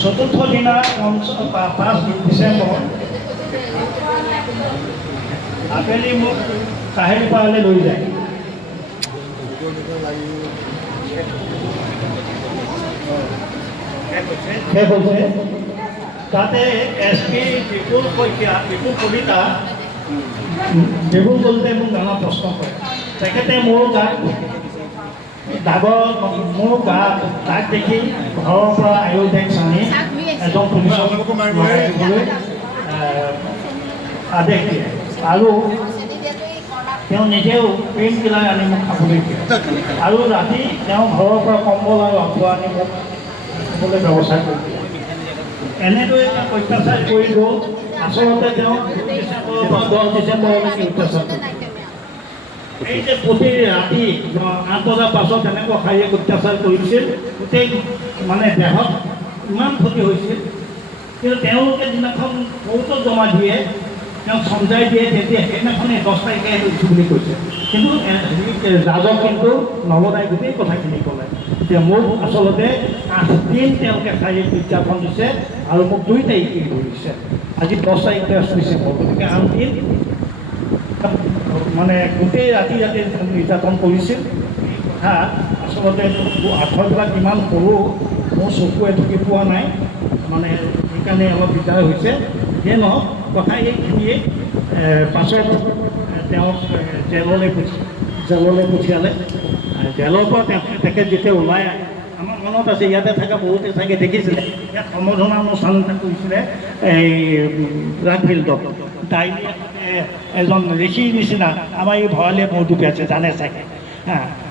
চতুৰ্থ দিনা 5 ডিচেম্বৰ আবেলি মোক কাহিনী পাৰলৈ লৈ যায়। শেষ হৈছে তাতে SP বিপুল কলিতা বিপুল কলিতাই মোক নানা প্ৰশ্ন কৰে। তেখেতে মোৰ গাত দাগ দেখি ঘৰৰ পৰা আয়োডেক্স আনি এজন পুলিচক দিবলৈ আদেশ দিয়ে আৰু তেওঁ নিজেও পেইন কিলাৰ আনি মোক খাবলৈ দিয়ে আৰু ৰাতি তেওঁ ঘৰৰ পৰা কম্বল আৰু আঁঠুৱা আনি মোক খাবলৈ ব্যৱস্থা কৰি দিয়ে। এনেদৰে তেওঁক অত্যাচাৰ কৰি গ'ল। আচলতে তেওঁ 10 ডিচেম্বৰলৈকে অত্যাচাৰ কৰে। এই যে প্ৰতি ৰাতি 8 বজাৰ পাছত এনেকুৱা শাৰীৰিক অত্যাচাৰ কৰিছিল, গোটেই মানে দেহত ইমান ক্ষতি হৈছিল। কিন্তু তেওঁলোকে যিদিনাখন বহুতো জমা দিয়ে, তেওঁক চমজাই দিয়ে, তেতিয়া সেইদিনাখনেই 10 তাৰিখে উঠিছোঁ বুলি কৈছে। কিন্তু জাজক কিন্তু নলদাই গোটেই কথাখিনি ক'লে যে মোক আচলতে 8 দিন তেওঁলোকে শাৰীৰিক নিৰ্যাতন দিছে আৰু মোক 2 তাৰিখে ধৰিছে। আজি 10 তাৰিখ ডিচেম্বৰ, গতিকে 8 দিন মানে গোটেই ৰাতি নিৰ্যাতন কৰিছিল। এই কথা আচলতে আখৰবিলাক কিমান সৰু মোৰ চকুৱে ঢুকি পোৱা নাই, মানে সেইকাৰণে অলপ দিগদাৰ হৈছে। যিয়ে নহওক কথা এইখিনিয়ে। পাছত তেওঁক জেললৈ পঠিয়ালে। জেলৰ পৰা তেখেত যেতিয়া ওলাই আমাৰ মনত আছে, ইয়াতে থকা বহুতে চাগে দেখিছিলে, ইয়াত সম্বৰ্ধনা অনুষ্ঠান এটা কৰিছিলে এই ৰাগফিল্ডত। ডাইৰিয়াত এজন ঋষিৰ নিচিনা আমাৰ এই ভৰালীয়ে মৌদুপী আছে, জানে চাগে।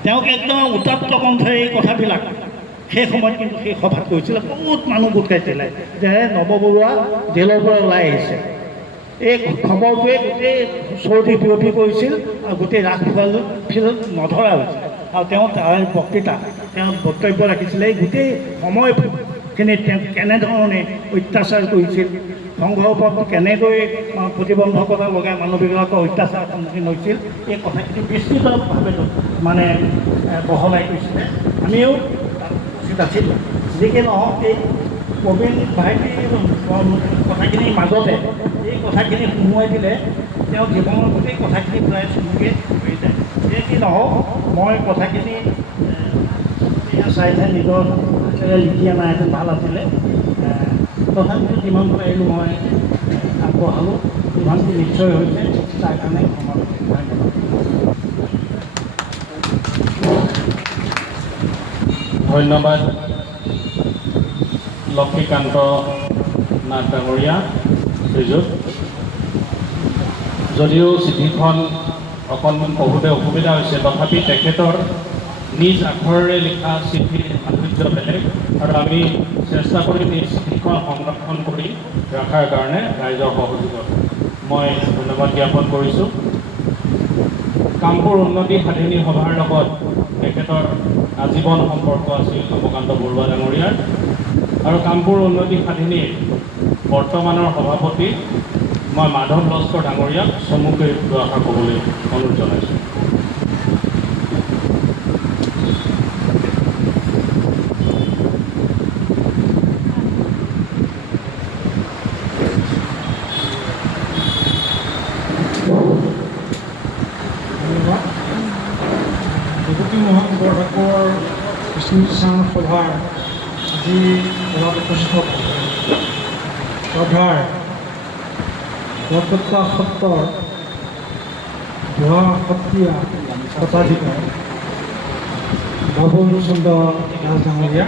তেওঁক একদম উত্তপ্ত কণ্ঠৰে এই কথাবিলাক সেই সময়ত কিন্তু সেই সভাত কৈছিলে। বহুত মানুহ গোট খাইছিলে যে নৱ বৰুৱা জেলৰ পৰা ওলাই আহিছে। এই খবৰটোৱে গোটেই চৌধি বিৰোধী কৰিছিল আৰু গোটেই ৰাগফিল্ড নধৰা হৈছিল। আৰু তেওঁ তাৰ তেওঁ বক্তব্য ৰাখিছিলে এই গোটেই সময়খিনিত তেওঁ কেনেধৰণে অত্যাচাৰ কৰিছিল, সংঘৰ ওপৰত কেনেকৈ প্ৰতিবন্ধকতা লগাই মানুহবিলাকৰ অত্যাচাৰৰ সন্মুখীন হৈছিল, এই কথাখিনি বিস্তৃতভাৱে মানে বহলাই কৈছিলে। আমিও উপস্থিত আছিলোঁ। যি কি নহওক, এই প্ৰবীণ ভাইটিৰ কথাখিনিৰ মাজতে এই কথাখিনি সোমোৱাই দিলে তেওঁ জীৱনৰ গোটেই কথাখিনি প্ৰায় চমুকৈ হৈ যায়। যি কি নহওক, মই কথাখিনি চাই নিজৰ লিখি অনাহেঁতেন ভাল আছিলে। তথাপিতো যিমান পাৰিলোঁ মই আগবঢ়ালোঁ, যিমানটো নিশ্চয় হৈছে তাৰ কাৰণে ধন্যবাদ লক্ষ্মীকান্ত নাথ ডাঙৰীয়া শ্ৰীযুত। যদিও চিঠিখন অকণমান পঢ়োঁতে অসুবিধা হৈছে, তথাপি তেখেতৰ নিজ আখৰেৰে লিখা চিঠিৰ মাধুৰ্য বেলেগ আৰু আমি চেষ্টা কৰিম এই চিঠিখন সংৰক্ষণ কৰি ৰখাৰ কাৰণে ৰাইজৰ সহযোগত মই ধন্যবাদ জ্ঞাপন কৰিছোঁ। কামপুৰ উন্নতি সাধিনী সভাৰ লগত তেখেতৰ আজীৱন সম্পৰ্ক আছিল নৱকান্ত বৰুৱা ডাঙৰীয়াৰ আৰু কামপুৰ উন্নতি সাধিনীৰ বৰ্তমানৰ সভাপতি মই মাধৱ লস্কৰ ডাঙৰীয়াক চমুকৈ দুআষাৰ ক'বলৈ অনুৰোধ জনাইছোঁ। মোহন বৰঠাকুৰৰ স্মৃতিচাৰণ সভাৰ আজি উপস্থিত শ্ৰদ্ধাৰ বৰপেটা সত্ৰৰ বুঢ়া সত্ৰীয়া শতাধিকাৰ বাবুল চন্দ্ৰ দাস ডাঙৰীয়া,